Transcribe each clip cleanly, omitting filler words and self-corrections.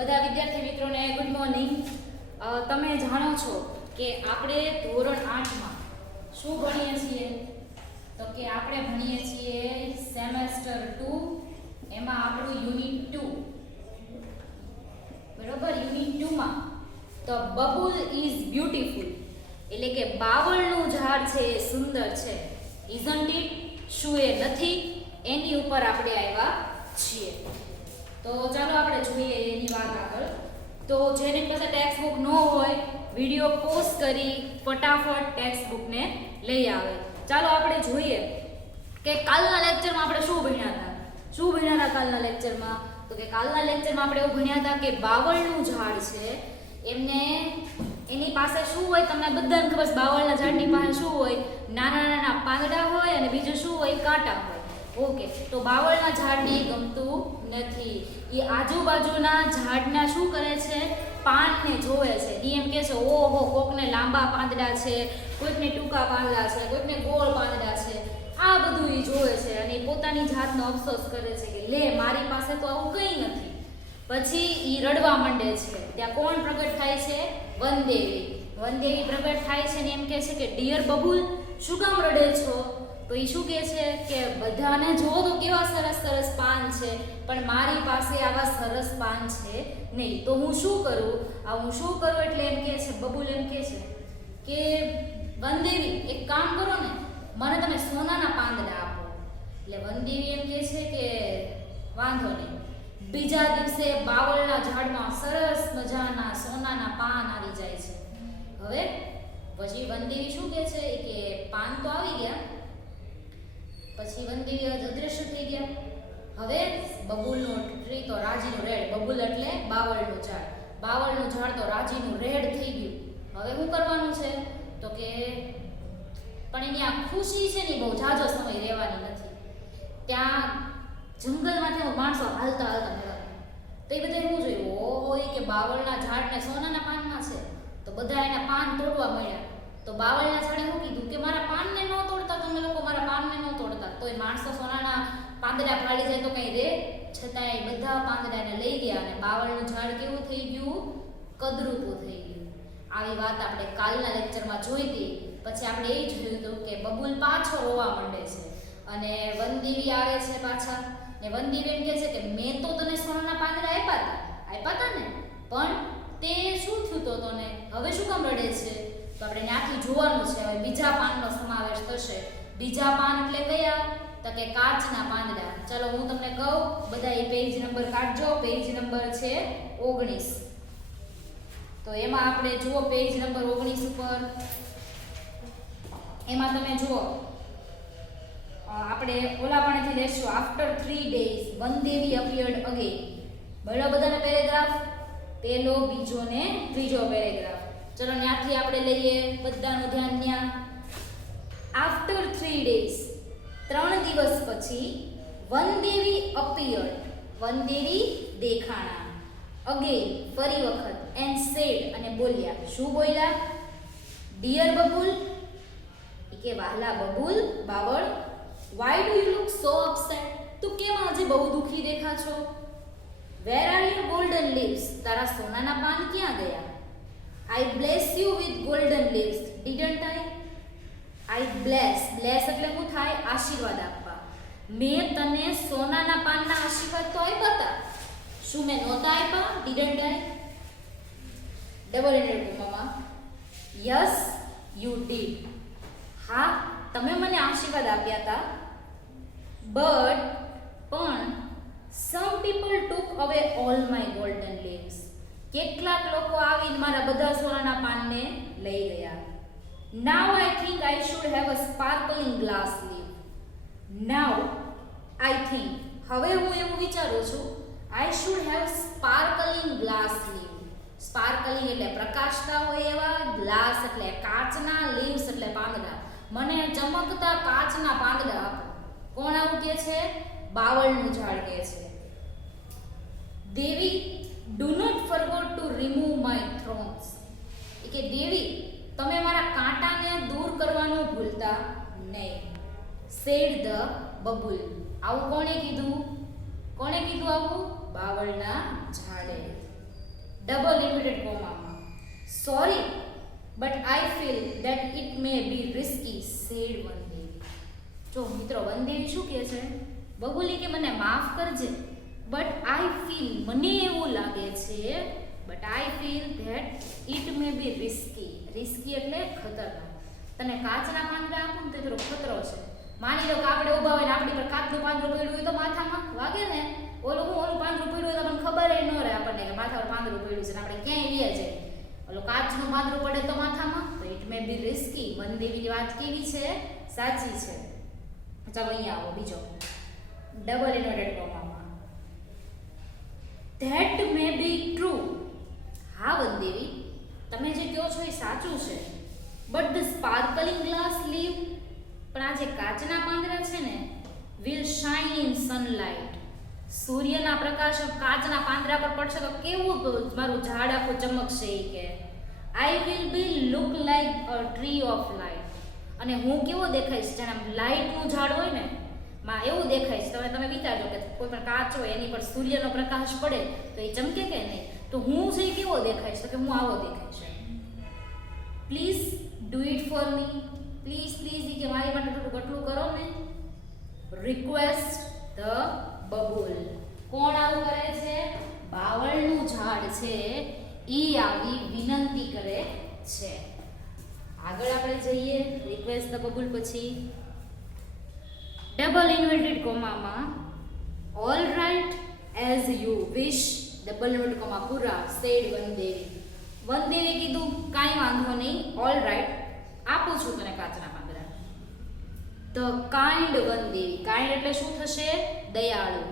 બધા વિદ્યાર્થી મિત્રોને ગુડ મોર્નિંગ। તમે જાણો છો કે આપણે ધોરણ 8 માં શું ભણીએ છીએ? તો કે આપણે ભણીએ છીએ સેમેસ્ટર 2, એમાં આપણું યુનિટ 2, બરોબર। યુનિટ 2 માં તો બબુલ ઇઝ બ્યુટીફુલ, એટલે કે બાવળનું ઝાડ છે એ સુંદર છે, ઇઝન્ટ ઇટ? શું એ નથી? એની ઉપર આપણે આવ્યા છીએ। તો ચાલો આપણે જોઈએ એની વાત આગળ। તો જેની પાસે ટેક્સ્ટ બુક ન હોય, વિડિયો પોઝ કરી ફટાફટ ટેક્સ્ટ બુકને લઈ આવે। ચાલો આપણે જોઈએ કે કાલના લેક્ચરમાં આપણે શું ભણ્યા હતા। શું ભણ્યા હતા કાલના લેક્ચરમાં? તો કે કાલના લેક્ચરમાં આપણે એવું ભણ્યા હતા કે બાવળનું ઝાડ છે, એમને એની પાસે શું હોય? તમને બધાને ખબર છે બાવળના ઝાડની પાસે શું હોય? નાના નાના પાંદડા હોય અને બીજું શું હોય? કાંટા હોય। ઓકે, તો બાવળના ઝાડને ગમતું નથી, એ આજુબાજુના ઝાડના શું કરે છે? પાનને જોવે છે। એમ કહે છે ઓહો, કોકને લાંબા પાંદડા છે, કોઈકને ટૂંકા પાંદડા છે, કોઈકને ગોળ પાંદડા છે, આ બધું એ જોવે છે અને પોતાની જાતનો અફસોસ કરે છે કે લે, મારી પાસે તો આવું કંઈ નથી। પછી એ રડવા માંડે છે। ત્યાં કોણ પ્રગટ થાય છે? વનદેવી। વનદેવી પ્રગટ થાય છે ને એમ કહે છે કે ડિયર બબુલ, શું કામ રડે છો? તો એ શું કહે છે કે બધાને જુઓ તો કેવા સરસ સરસ પાન છે, પણ મારી પાસે આવા સરસ પાન છે નહીં, તો હું શું કરું? હું શું કરું એટલે એમ કહે છે બબુલ, એમ કહે છે કે વનદેવી એક કામ કરો ને, મને તમે સોનાના પાંદડા આપો। એટલે વનદેવી એમ કહે છે કે વાંધો નહીં। બીજા દિવસે બાવળના ઝાડમાં સરસ મજાના સોનાના પાન આવી જાય છે। હવે પછી વનદેવી શું કહે છે કે પાન તો આવી ગયા, પછી વનદેવી અદ્રશ્ય થઈ ગયા। હવે બબુલનું ટ્રી તો રાજીનું રેડ, બબુલ એટલે બાવળનું ઝાડ, બાવળનું ઝાડ તો રાજીનું રેડ થઈ ગયું। હવે શું કરવાનું છે? તો કે પણ એની આ ખુશી છે ને બહુ ઝાઝો સમય રહેવાની નથી। ત્યાં જંગલમાંથી માણસો હાલતા હાલતા મળ્યા, તો એ બધા શું જોયું? ઓહો, એ કે બાવળના ઝાડને સોનાના પાનમાં છે, તો બધા એના પાન તોડવા મળ્યા। તો બાવળના ઝાડે શું કીધું કે મારા પાનને ન તોડતા, તમે લોકો મારા પાનને ન તોડતા। તો એ માણસો સોનાના પાંદડા ફાડી જાય તો કઈ રે, છતાંય બધા પાંદડાને લઈ ગયા અને બાવળનું ઝાડ કેવું થઈ ગયું? કદરૂપું થઈ ગયું। આવી વાત આપણે કાલના લેક્ચરમાં જોઈ હતી। પછી આપણે એ જોયું હતું કે બબુલ પાછો રોવા માંડે છે અને વનદેવી આવે છે પાછા, ને વનદેવી એમ કહે છે કે મેં તો તને સોનાના પાંદડા આપ્યા હતા ને, પણ તે શું થયું તો તને? હવે શું કામ રડે છે? તો આપણે ત્યાંથી જોવાનું છે। હવે બીજા પાનનો સમાવેશ થશે। બીજા પાન એટલે કયા? તો કે કાચના પાંદડા। ચાલો હું તમને કહું, બધા એ પેજ નંબર કાઢજો। પેજ નંબર છે 19। તો એમાં આપણે જુઓ પેજ નંબર 19 ઉપર, એમાં તમે જુઓ આપણે ઓલા પાણીથી લેશું। આફ્ટર 3 days વનદેવી અપિયર્ડ અગેન। બરાબર, બધાના પેરેગ્રાફ, પહેલો, બીજો ને ત્રીજો પેરેગ્રાફ। ચલો ત્યાંથી આપણે લઈએ, બધાનું ધ્યાન ત્યાં। આફ્ટર 3 days, 3 દિવસ પછી, વનદેવી અપિયર્ડ, વનદેવી દેખાણા, અગેન ફરી વખત, એન્ડ સેડ અને બોલ્યા। શું બોલ્યા? ડિયર બબુલ, કે વહાલા બબુલ, બાવળ, why do you look so upset? તું કેમ આજે બહુ દુખી દેખા છો? Where are your golden leaves? તારા સોનાના પાન ક્યાં ગયા? I bless you with golden leaves, didn't I? I bless એટલે શું થાય? આશીર્વાદ આપવા। મેં તને સોનાના પાનના આશીર્વાદ તો આપ્યા હતા, શું મેં નહોતા આપ્યા? Didn't I? Double interactive comma, yes you did. હા, તમે મને આશીર્વાદ આપ્યા હતા, પણ સમ પીપલ ટુક અવે ઓલ માય ગોલ્ડન લીવ્સ। કેટલાક લોકો આવીને મારા બધા સોનાના પાનને લઈ ગયા। Now I think I should have a sparkling glass leave. Now I think, હવે હું એવું વિચારું છું, I should have sparkling glass leave. Sparkling એટલે પ્રકાશતા હોય એવા, ગ્લાસ એટલે કાચના, લીવ્સ એટલે પાંદડા। મને ચમકતા કાચના પાંદડા આપો। કોણ આવું કહે છે? બાવળનું ઝાડ કહે છે। દેવી, do not forgot to remove my thorns. કે દેવી, તમે મારા કાંટાને દૂર કરવાનું ભૂલતા નહીં। સેડ ધ બબુલ, આવું કોણે કીધું? આવું? બાવળના ઝાડે। ડબલ ઇન્વર્ટેડ કોમામાં. Sorry but I feel that it may be risky said વનદેવી. જો મિત્રો વનદેવી શું કહે છે? બબુલી કે મને માફ કરજે બટ આઈ ફીલ મને એવું લાગે છે but I feel that it may be risky. Risky એટલે ખતરનાક. તને કાચના પાંદડા આપું ને તો થોડો ખતરો છે. માની લો કે આપણે ઊભા હોય ને આપણી પર કાચનું પાંદડું પડ્યું હોય તો માથામાં વાગે ને. ઓલું પાંદડું પડ્યું હોય તો આપણને ખબર ન રહે આપણને કે માથા પર પાંદડું પડ્યું છે ને આપણે ક્યાંય વ્યા જાય. ઓલું કાચનું પાંદડું પડે તો માથામાં તો ઇટ મે બી રિસ્કી. વનદેવીની વાત કેવી છે? સાચી છે. ચાલો અહીંયા આવો બીજો ડબલ ઇન્વર્ટેડ કોમામાં. That may be true. હા વનદેવી તમે જે કહો છો એ સાચું છે but the sparkling glass leave, પણ આ જે કાચના પાંદડા છે ને વિલ શાઇન ઇન સનલાઇટ. સૂર્યના પ્રકાશ કાચના પાંદડા પર પડશે તો કેવું મારું ઝાડ આખું ચમકશે. એ કે I will be look like a tree of light. અને હું કેવો દેખાઈશ? જાણે લાઇટનું ઝાડ હોય ને માં એવું દેખાઈશ. તમે વિચારજો કે કોઈ પણ કાચ હોય એની પર સૂર્યનો પ્રકાશ પડે તો એ ચમકે કે નહીં? તો હું છે કેવો દેખાઈશ? તો કે હું આવો દેખાઈશ. Please do it for me. Please please કે મારી માટે થોડું ગટલું કરો ને. Request the Babul. કોણ આવું કરે છે? બાવળનું ઝાડ છે ઈ આવી વિનંતી કરે છે. આગળ આપણે જઈએ રિક્વેસ્ટ ધ બબુલ પછી ડબલ ઇન્વર્ટેડ કોમામાં all right as you wish double inverted comma પૂરા સેડ વનદેવી. વનદેવી કીધું કાંઈ વાંધો નહીં, ઓલ રાઈટ આપું છું તને કાચના પાંદડા. The kind Vandevi. કાઇન્ડ એટલે શું થશે? દયાળુ.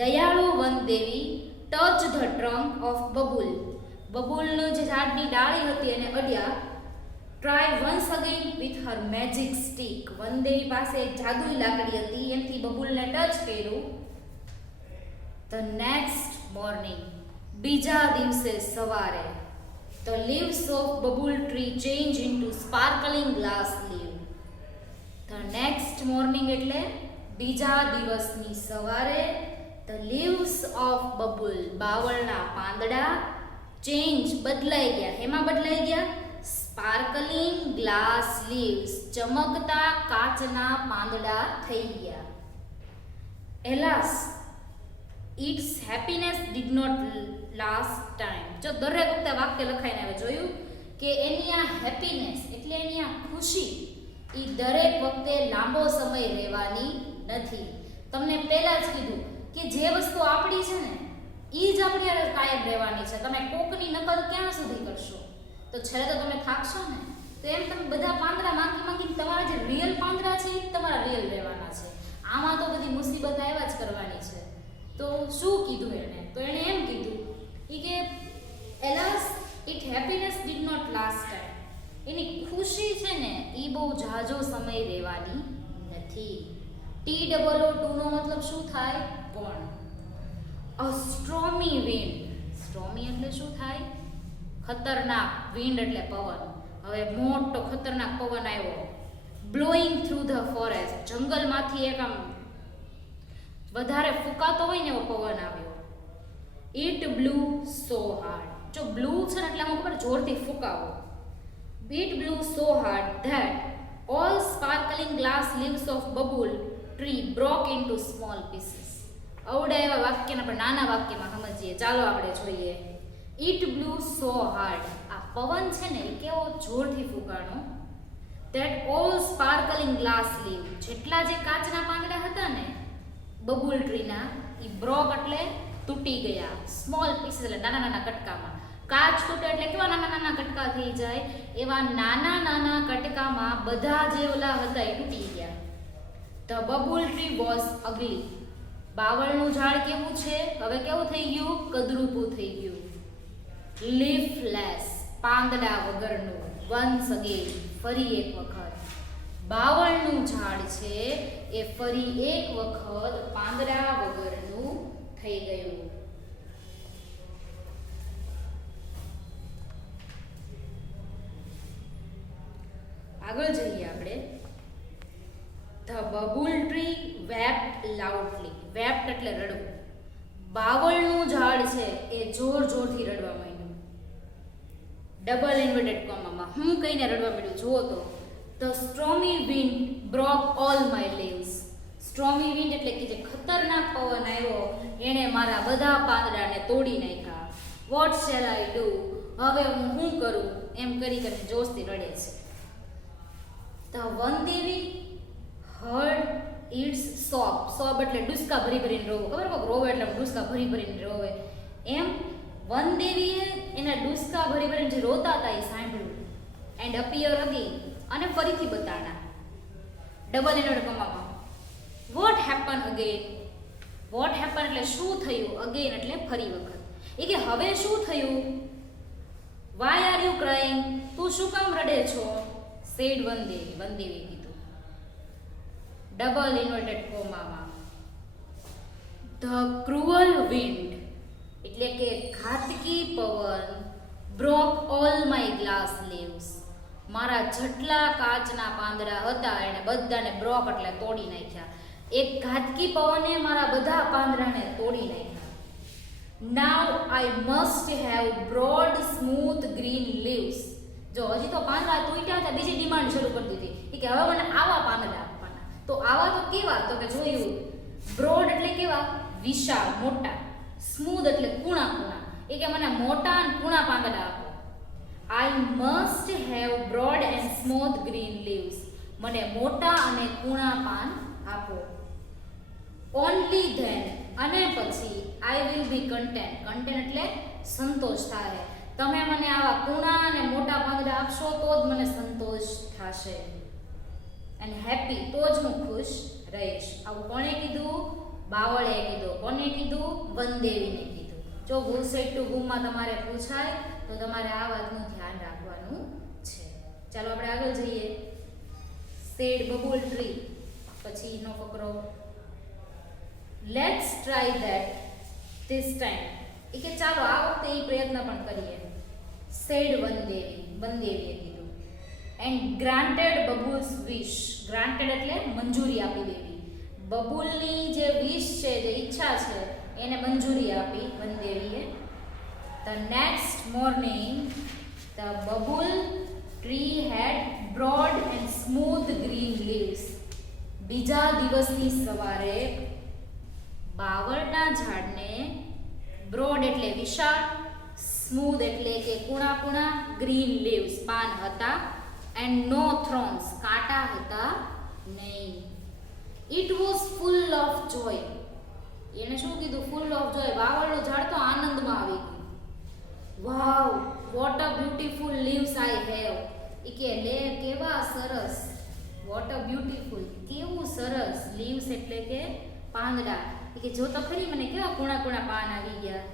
દયાળુ વનદેવી touch the trunk of Babul. બબુલનો જે ઝાડની ડાળી હતી એને અડ્યા. Try once again with her magic stick. વનદેવી પાસે એક જાદુઈ લાકડી હતી એમથી બબુલને ટચ કર્યું. The next morning. બીજા દિવસે સવારે the leaves of bubble tree change into sparkling glass leaf. The next morning એટલે બીજા દિવસની સવારે the leaves of bubble બાવળના પાંદડા change બદલાઈ ગયા. એમાં બદલાઈ ગયા? sparkling glass leaves ચમકતા કાચના પાંદડા થઈ ગયા. Alas, its happiness did not last time. જો દરેક વખતે વાક્ય લખાઈને આવે જોયું કે એની આ હેપીનેસ એટલે એની આ ખુશી એ દરેક વખતે લાંબો સમય રહેવાની નથી. તમને પહેલા જ કીધું કે જે વસ્તુ આપણી છે ને એ જ આપણી હારે કાયમ રહેવાની છે. તમે કોકની નકલ ક્યાં સુધી કરશો? તો છેલ્લે તો તમે થાકશો ને. તો એમ તમે બધા પાંદડા માંગીને તમારા જે રિયલ પાંદડા છે એ તમારા રિયલ રહેવાના છે. આમાં તો બધી મુસીબત આવ્યા જ કરવાની છે. તો શું કીધું એને? તો એણે એમ કીધું કે alas it happiness did not last time. એની ખુશી છે ને એ બહુ ઝાઝો સમય રહેવાની નથી. TOO નો મતલબ શું થાય? પણ. અ સ્ટ્રોમી વિન્ડ. સ્ટ્રોમી એટલે શું થાય? ખતરનાક. વિન્ડ એટલે પવન. હવે મોટો ખતરનાક પવન આવ્યો. Blowing through the forest. જંગલમાંથી એક આમ વધારે ફૂંકાતો હોય ને એવો પવન આવ્યો. It blew so hard. જો બ્લુ છે ને એટલે આમાં ખબર જોરથી ફૂંકાવો. It blew so hard that all sparkling glass leaves of Babul tree broke into small pieces. અવડા એવા વાક્યને આપણે નાના વાક્યમાં સમજીએ. ચાલો આપણે જોઈએ. It blew so hard. આ પવન છે ને એ કેવો જોરથી ફૂંકાણો. That all sparkling glass leave. જેટલા જે કાચના પાંદડા હતા ને બબુલ ટ્રીના એ બ્રોક એટલે તૂટી ગયા. સ્મોલ પીસીસ એટલે નાના નાના કટકામાં. કાચ તૂટે એટલે કેવા નાના નાના કટકા થઈ જાય એવા નાના નાના કટકામાં બધા જે ઓલા હતા એ તૂટી ગયા. The Babul tree was અગલી. બાવળનું ઝાડ કેવું છે? હવે કેવું થઈ ગયું? કદરૂપું થઈ ગયું. લીફલેસ. પાંદડા વગરનું. Once again. ફરી એક વખત. બાવળનું ઝાડ છે એ ફરી એક વખત પાંદડા વગરનું થઈ ગયું. આગળ જઈએ આપણે. The Babul tree wept loudly. Wept એટલે રડવું. બાવળનું ઝાડ છે એ જોર જોરથી રડવા માંડ્યું. ડબલ ઇન્વર્ટેડ કોમામાં હું કહીને રડવા મળ્યું જુઓ તો the stormy wind broke all my leaves. Stormy wind એટલે કે જે ખતરનાક પવન આવ્યો એણે મારા બધા પાંદડાને તોડી નાખ્યા. વોટ શેલ આઈ ડુ, હવે હું શું કરું એમ કરી કરીને જોશથી રડે છે. ધ વનદેવી હર્ડ ઇટ્સ સોબ. સોબ એટલે ડુસકા ભરી ભરીને રોવો, ખબર કોક રોવે એટલે ડુસકા ભરી ભરીને રોવે એમ. વનદેવીએ એના ડુસકા ભરી ભરીને જે રોતા હતા એ સાંભળ્યું. એન્ડ અપિયર અગેન, અને ફરીથી બતાડા ડબલ ઇન્વર્ટેડ કોમામાં. What happen again. What happen એટલે શું થયું, અગેન એટલે ફરી વખત. એ કે હવે શું થયું. વાય આર યુ ક્રાઇંગ, તું શું કામ રડે છો. સેડ વનદેવી, વનદેવી કીધું ડબલ ઇન્વર્ટેડ કોમામાં. ધ ક્રુઅલ વિન્ડ એટલે કે ઘાતકી પવન broke all my glass leaves. મારા જેટલા કાચના પાંદડા હતા એને બધાને બ્રોક એટલે તોડી નાખ્યા. એક ઘાતકી પવને મારા બધા પાંદડાને તોડી નાખ્યા. Now I must have broad smooth green leaves. જો હજી તો પાંદડા તૂટ્યા હતા, બીજી ડિમાન્ડ શરૂ કરી દીધી કે હવે મને આવા પાંદડા આપવાના. તો આવા તો કેવા, તો કે જોયું બ્રોડ એટલે કેવા, વિશાળ મોટા. સ્મૂધ એટલે કૂણા કૂણા. એ કે મને મોટા અને કૂણા પાંદડા આપો. આઈ must have broad and smooth green leaves. મને મોટા અને કૂણા પાન આપો. ઓનલી ધેન, અને પછી આઈ વિલ બી કન્ટેન્ટ. કન્ટેન્ટ એટલે સંતોષ થાય. તમે મને આવા કૂણા અને મોટા પાંદડા આપશો તો જ મને સંતોષ થશે. અને હેપી, તો જ હું ખુશ રહીશ. આવું કોણે કીધું, બાવળે કીધું. કોને કીધું, વનદેવીને કીધું. જો હુ સેડ ટુ હુમમાં તમારે પૂછાય તો તમારે આ વાતનું ધ્યાન રાખવાનું છે. ચાલો આપણે આગળ જઈએ. સેડ બબુલ ટ્રી, પછી નો ફકરો let's try that this time. એ કે ચાલો આ વખતે એ પ્રયત્ન પણ કરીએ. સેડ વનદેવી, વનદેવીએ કીધું. And granted Babul's wish. Granted એટલે મંજૂરી આપી દેવી. બબુલની જે વિશ છે, જે ઈચ્છા છે એને મંજૂરી આપી વનદેવીએ. The next morning the Babul tree had broad and smooth green leaves. બીજા દિવસની સવારે બાવળના ઝાડને બ્રોડ એટલે વિશાળ, સ્મૂધ એટલે કે કૂણા કૂણા, ગ્રીન લીવ્સ પાન હતા, એન્ડ નો થ્રોન્સ કાંટા હતા નહીં. It was full of joy. એને શું કીધું, ફૂલ ઓફ જોય. બાવળનું ઝાડ તો આનંદમાં આવી ગયું. Wow what a beautiful leaves I have. એ કે લે કેવા સરસ, વોટ અ બ્યુટીફુલ કેવું સરસ, લીવ્સ એટલે કે પાંદડા. એ કે જો તો ખરી મને કેવા કૂણા કૂણા પાન આવી ગયા.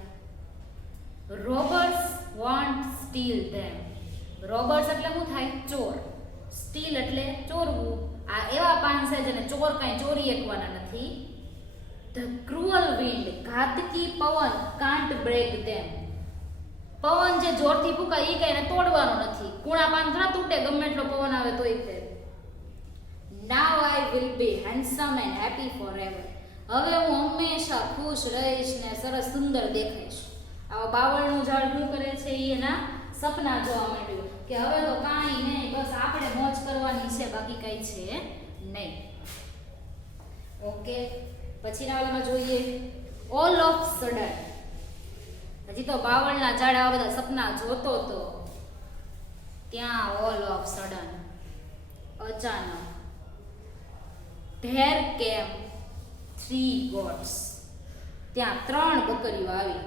રોબર્સ વોન્ટ સ્ટીલ ધેમ. રોબર્સ એટલે શું થાય, ચોર. સ્ટીલ એટલે ચોરવું. આ એવા પાન છે જેને ચોર કાંઈ ચોરી શકવાના નથી. ધ ક્રુઅલ વિન્ડ, ઘાતકી પવન કાન્ટ બ્રેક ધેમ. પવન જે જોરથી ફૂંકાય એ કઈ એને તોડવાનો નથી. કૂણા પાન થોડા તૂટે ગમે એટલો પવન આવે તોય તે. Now I will be handsome and happy forever. હવે હું હંમેશા ખુશ રહીશ ને સરસ સુંદર દેખાઈશ. આવા બાવળનું ઝાડ શું કરે છે, એ એના સપના જોવા માંડ્યું કે હવે તો કાંઈ નહીં, બસ આપણે મોજ કરવાની છે, બાકી કંઈ છે નહીં. ઓકે, પછીના વાળામાં જોઈએ. All of sudden. હજી તો બાવળના ઝાડ આવા બધા સપના જોતો તો ત્યાં ઓલ ઓફ સડન અચાનક ધેર કેમ 3 goats. ત્યાં 3 બકરીઓ આવી.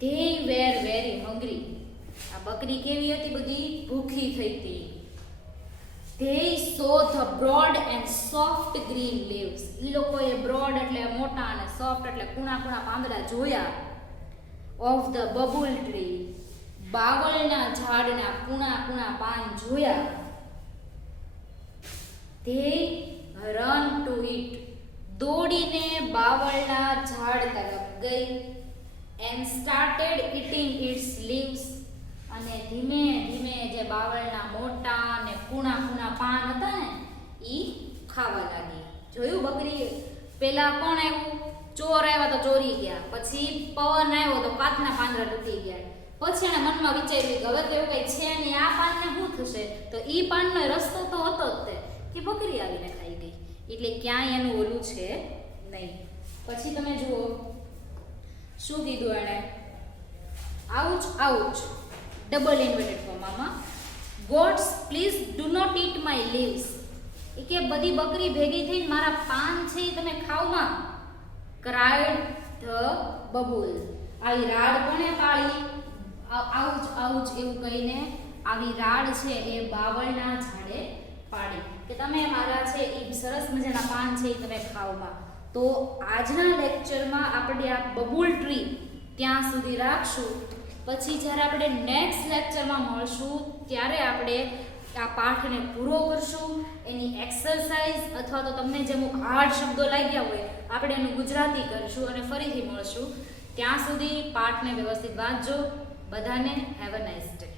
They were very hungry. આ બકરી કેવી હતી, બધી ભૂખી થઈ હતી. They saw the broad and soft green leaves. ઈ લોકોએ broad એટલે મોટા અને soft એટલે કૂણા કૂણા પાંદડા જોયા. Of the bubble tree. બાવળના ઝાડના કૂણા કૂણા પાન જોયા. They run to it. દોડીને બાવળના ઝાડ તરફ ગઈ. And started eating its leaves. અને ધીમે ધીમે જે બાવળના મોટા અને કૂણા કૂણા પાન હતા ને ઈ ખાવા લાગી. જોયું બકરી, પેલા કોણ આવ્યું, ચોર આવ્યા તો ચોરી ગયા. પછી પવન આવ્યો તો કાચના પાંદડા તૂટી ગયા. પછી એના મનમાં વિચાર્યું કે હવે તો એવું કંઈ છે નહીં, આ પાનને શું થશે? તો ઈ પાનનો રસ્તો તો હતો જ તે કે બકરી આવીને ખાઈ ગઈ, એટલે ક્યાંય એનું ઓલું છે નહીં. પછી તમે જુઓ શું કીધું એણે, આઉચ આઉચ ડબલ ઇન્વર્ટેડ કોમામાં, goats please do not eat my leaves. એ કે બધી બકરી ભેગી થઈને મારા પાન છે એ તમે ખાવમાં. Cried the babul. આવી રાડ કોણે પાળી? આઉચ આઉચ એવું કહીને આવી રાડ છે એ બાવળના ઝાડે પાડી કે તમે મારા છે એ સરસ મજાના પાન છે એ તમે ખાવમાં. તો આજના લેક્ચરમાં આપણે આ બબુલ ટ્રી ત્યાં સુધી રાખશું. પછી જ્યારે આપણે નેક્સ્ટ લેક્ચરમાં મળશું ત્યારે આપણે આ પાઠને પૂરો કરશું. એની એક્સરસાઇઝ અથવા તો તમને જે અમુક હાર્ડ શબ્દો લાગ્યા હોય આપણે એનું ગુજરાતી કરીશું અને ફરીથી મળશું. ત્યાં સુધી પાઠને વ્યવસ્થિત વાંચજો. બધાને હેવ અ નાઇસ ડે.